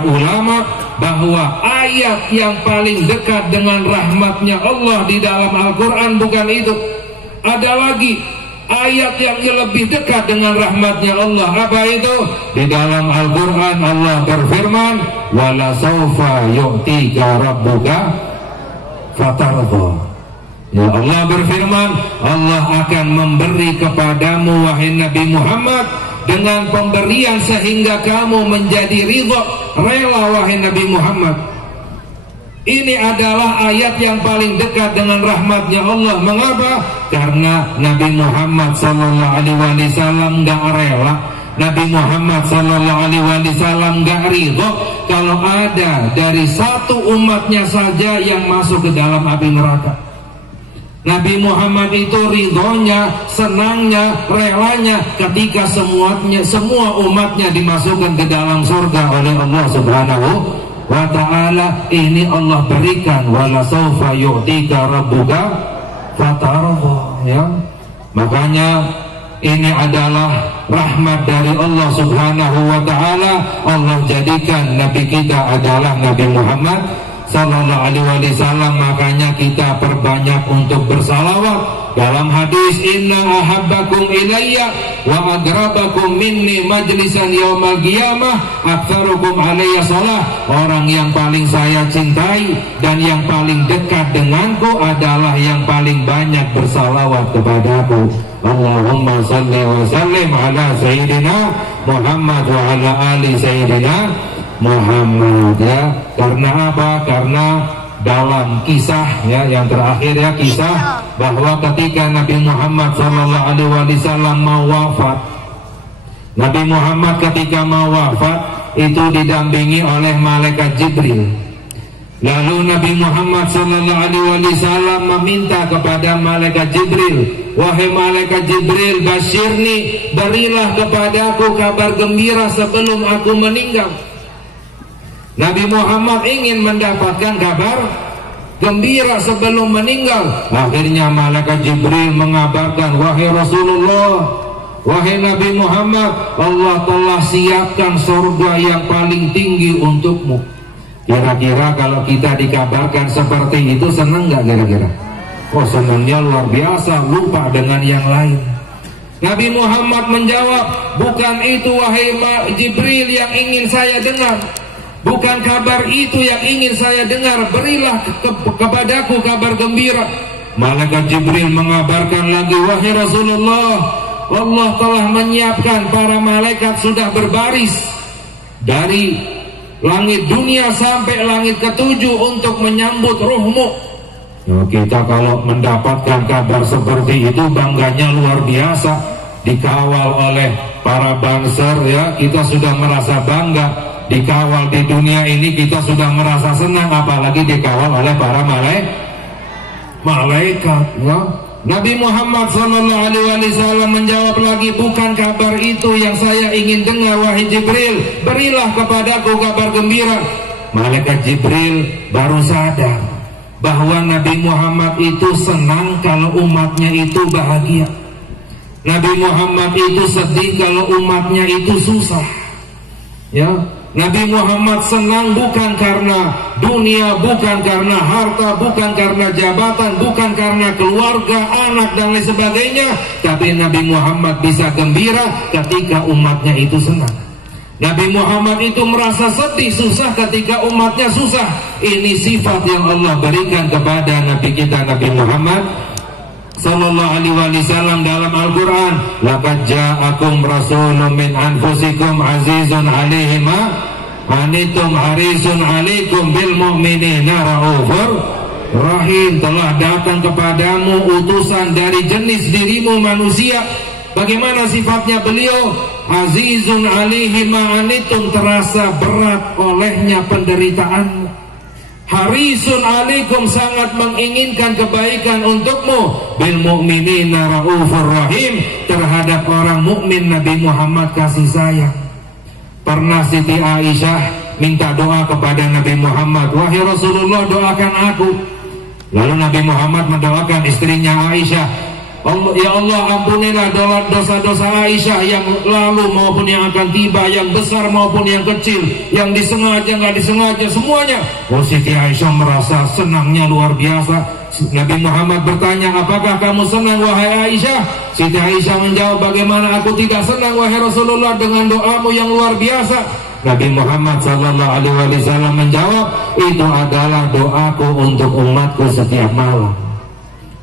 para ulama bahwa ayat yang paling dekat dengan rahmatnya Allah di dalam Al-Quran bukan itu. Ada lagi ayat yang lebih dekat dengan rahmatnya Allah. Apa itu? Di dalam Al-Quran Allah berfirman, wala sawfa yu'tika rabbuka fatarda. Ya, Allah berfirman, Allah akan memberi kepadamu wahai Nabi Muhammad dengan pemberian sehingga kamu menjadi ridha, rela wahai Nabi Muhammad. Ini adalah ayat yang paling dekat dengan rahmatnya Allah. Mengapa? Karena Nabi Muhammad SAW gak rela, Nabi Muhammad SAW gak ridha kalau ada dari satu umatnya saja yang masuk ke dalam api neraka. Nabi Muhammad itu ridhonya, senangnya, relanya ketika semua umatnya dimasukkan ke dalam surga oleh Allah Subhanahu wa ta'ala. Ini Allah berikan, wala sawfa yu'tika rabbuka fatarda, ya. Makanya ini adalah rahmat dari Allah Subhanahu wa ta'ala. Allah jadikan Nabi kita adalah Nabi Muhammad sallallahu alaihi wasallam. Makanya kita perbanyak untuk bersalawat. Dalam hadis, inna ahabbakum ilayya wa agrabakum minni majlisan yaumal qiyamah aktsarukum alayya shalah. Orang yang paling saya cintai dan yang paling dekat denganku adalah yang paling banyak bersalawat kepadaku. Allahumma salli wa sallim ala sayyidina Muhammad wa ala ali sayyidina Muhammad, ya. Karena apa? Karena dalam kisah, ya, yang terakhir, ya, kisah bahwa ketika Nabi Muhammad SAW mau wafat, Nabi Muhammad ketika mau wafat itu didampingi oleh malaikat Jibril. Lalu Nabi Muhammad SAW meminta kepada malaikat Jibril, wahai malaikat Jibril, basyirni, berilah kepadaku kabar gembira sebelum aku meninggal. Nabi Muhammad ingin mendapatkan kabar gembira sebelum meninggal. Akhirnya malaikat Jibril mengabarkan, wahai Rasulullah, wahai Nabi Muhammad, Allah telah siapkan surga yang paling tinggi untukmu. Kira-kira kalau kita dikabarkan seperti itu, senang gak kira-kira? Oh, senangnya luar biasa, lupa dengan yang lain. Nabi Muhammad menjawab, bukan itu wahai Jibril yang ingin saya dengar, bukan kabar itu yang ingin saya dengar, berilah kepadaku kabar gembira. Malaikat Jibril mengabarkan lagi, wahai Rasulullah, Allah telah menyiapkan para malaikat sudah berbaris dari langit dunia sampai langit ketujuh untuk menyambut ruhmu. Ya, kita kalau mendapatkan kabar seperti itu bangganya luar biasa. Dikawal oleh para banser, ya, kita sudah merasa bangga. Dikawal di dunia ini kita sudah merasa senang, apalagi dikawal oleh para malaikat, ya. Nabi Muhammad SAW menjawab lagi, bukan kabar itu yang saya ingin dengar wahai Jibril, berilah kepadaku kabar gembira. Malaikat Jibril baru sadar bahwa Nabi Muhammad itu senang kalau umatnya itu bahagia. Nabi Muhammad itu sedih kalau umatnya itu susah, ya. Nabi Muhammad senang bukan karena dunia, bukan karena harta, bukan karena jabatan, bukan karena keluarga, anak dan lain sebagainya, tapi Nabi Muhammad bisa gembira ketika umatnya itu senang. Nabi Muhammad itu merasa sedih, susah ketika umatnya susah. Ini sifat yang Allah berikan kepada Nabi kita, Nabi Muhammad sallallahu alaihi wasallam dalam Al-Quran. Laqad ja'akum rasulun min anfusikum azizun alaihi ma anitum harisun alaikum bil mu'minina raufur rahim. Telah datang kepadamu utusan dari jenis dirimu manusia. Bagaimana sifatnya beliau? Azizun alaihi ma anitum, terasa berat olehnya penderitaan. Harisun alaikum, sangat menginginkan kebaikan untukmu. Bil mu'minina raufur rahim, terhadap orang mukmin Nabi Muhammad kasih sayang. Pernah Siti Aisyah minta doa kepada Nabi Muhammad, wahai Rasulullah, doakan aku. Lalu Nabi Muhammad mendoakan istrinya Aisyah, Allah, ya Allah, ampunilah dosa-dosa Aisyah yang lalu maupun yang akan tiba, yang besar maupun yang kecil, yang disengaja nggak disengaja, semuanya. Oh, Siti Aisyah merasa senangnya luar biasa. Nabi Muhammad bertanya, apakah kamu senang wahai Aisyah? Siti Aisyah menjawab, bagaimana aku tidak senang wahai Rasulullah dengan doamu yang luar biasa. Nabi Muhammad SAW menjawab, itu adalah doaku untuk umatku setiap malam.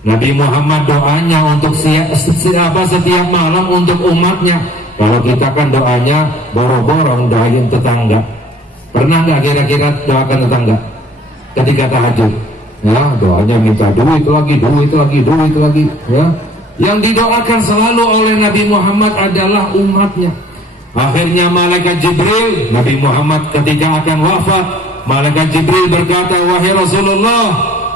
Nabi Muhammad doanya untuk setiap malam untuk umatnya. Kalau kita kan doanya boro-boro doain tetangga. Pernah nggak kira-kira doakan tetangga ketika tahajud? Ya, doanya minta duit lagi, ya. Yang didoakan selalu oleh Nabi Muhammad adalah umatnya. Akhirnya malaikat Jibril, Nabi Muhammad ketika akan wafat, malaikat Jibril berkata, wahai Rasulullah,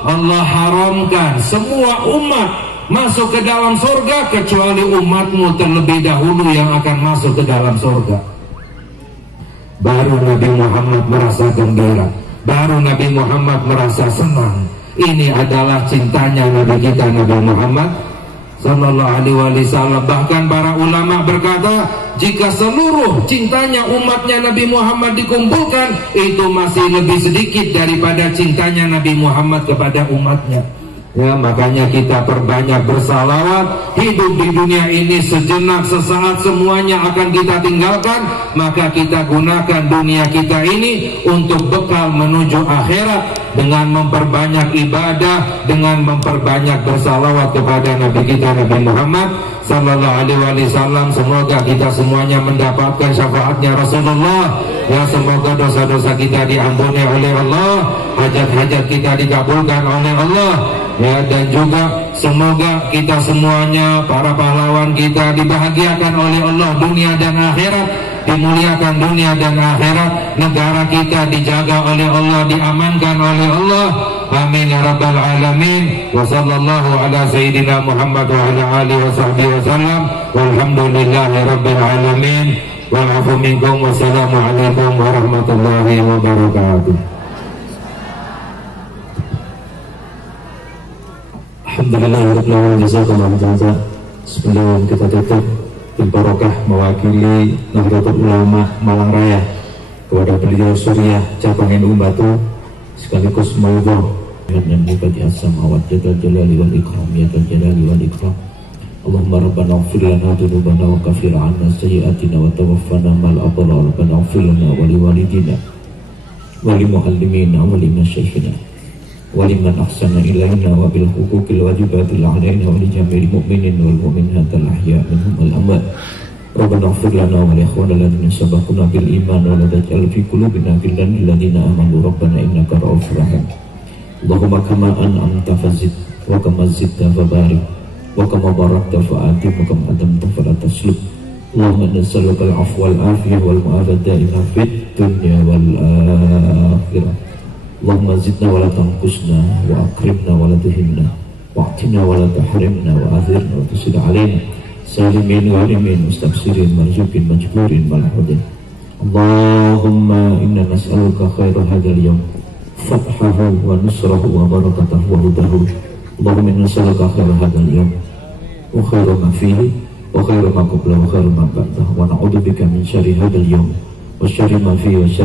Allah haramkan semua umat masuk ke dalam surga kecuali umatmu terlebih dahulu yang akan masuk ke dalam surga. Baru Nabi Muhammad merasa gembira, baru Nabi Muhammad merasa senang. Ini adalah cintanya Nabi kita, Nabi Muhammad Sallallahu Alaihi Wasallam. Bahkan para ulama berkata, jika seluruh cintanya umatnya Nabi Muhammad dikumpulkan, itu masih lebih sedikit daripada cintanya Nabi Muhammad kepada umatnya. Ya, makanya kita perbanyak bersalawat. Hidup di dunia ini sejenak, sesaat, semuanya akan kita tinggalkan. Maka kita gunakan dunia kita ini untuk bekal menuju akhirat, dengan memperbanyak ibadah, dengan memperbanyak bersalawat kepada Nabi kita, Nabi Muhammad Sallallahu Alaihi Wasallam. Semoga kita semuanya mendapatkan syafaatnya Rasulullah. Ya, semoga dosa-dosa kita diampuni oleh Allah, hajat-hajat kita dikabulkan oleh Allah. Ya, dan juga semoga kita semuanya, para pahlawan kita, dibahagiakan oleh Allah dunia dan akhirat, dimuliakan dunia dan akhirat. Negara kita dijaga oleh Allah, diamankan oleh Allah. Amin ya rabbal alamin. Wa sallallahu ala sayyidina Muhammad wa ala alihi wa sahbihi wa sallam. Walhamdulillahi rabbil alamin. Wal afu minkum. Wassalamualaikum warahmatullahi wabarakatuh. Alhamdulillah, jazakallahu khairan. Sebelum kita tutup, Tim Barokah mewakili Nahdlatul Ulama Malang Raya kepada beliau Suriah cabang NU Batu sekaligus maudhu dan mubadi as-samawat jadal jalali wal ikram ya jalali wal ikram. Allahumma rabbana ighfir lana dhunubana wa kaffir 'anna sayyi'atina wa tawaffana ma'al abrar. Rabbana ighfir lana wa liwalidina wa limuallimina wa limasyayikhina wa liman ahsana ilaina wa bil huquqil wajibatil 'alaina wa li jami'il mu'minin wal mu'minat al ahya minhum wal amwat. Rabbana ighfir lana wa li ikhwanina alladhina sabaquna bil iman wa la taj'al fi qulubina ghillan lil ladzina amanu rabbana innaka ra'ufur rahim. Allahumma kama an'amta fazid wa kama zidta fabarik wa kama barakta fa'ati wa kama adamta fala taslub. Allahumma nas'aluka al-'afwa wal 'afiyah wal mu'afata daima fid dunya wal akhirah. Allahumma zidna wa la tanqusna wa akrimna wa la tuhinna wa'tina wa la tahrimna wa athirna wa tusid alaina salimin wa alimin mustabsirin marzuqin majburin malhudin. Allahumma inna nas'aluka khairal hadal yawm fathahu wa nusrahu wa barakatahu wa hudahu. Allahumma inna nas'aluka khairal hadal yawm wa khairu ma fihi wa khairu ma qabla wa khairu ma ba'dahu wa na'udzubika min syarri hadal yawm wa syarri ma fihi wa syarri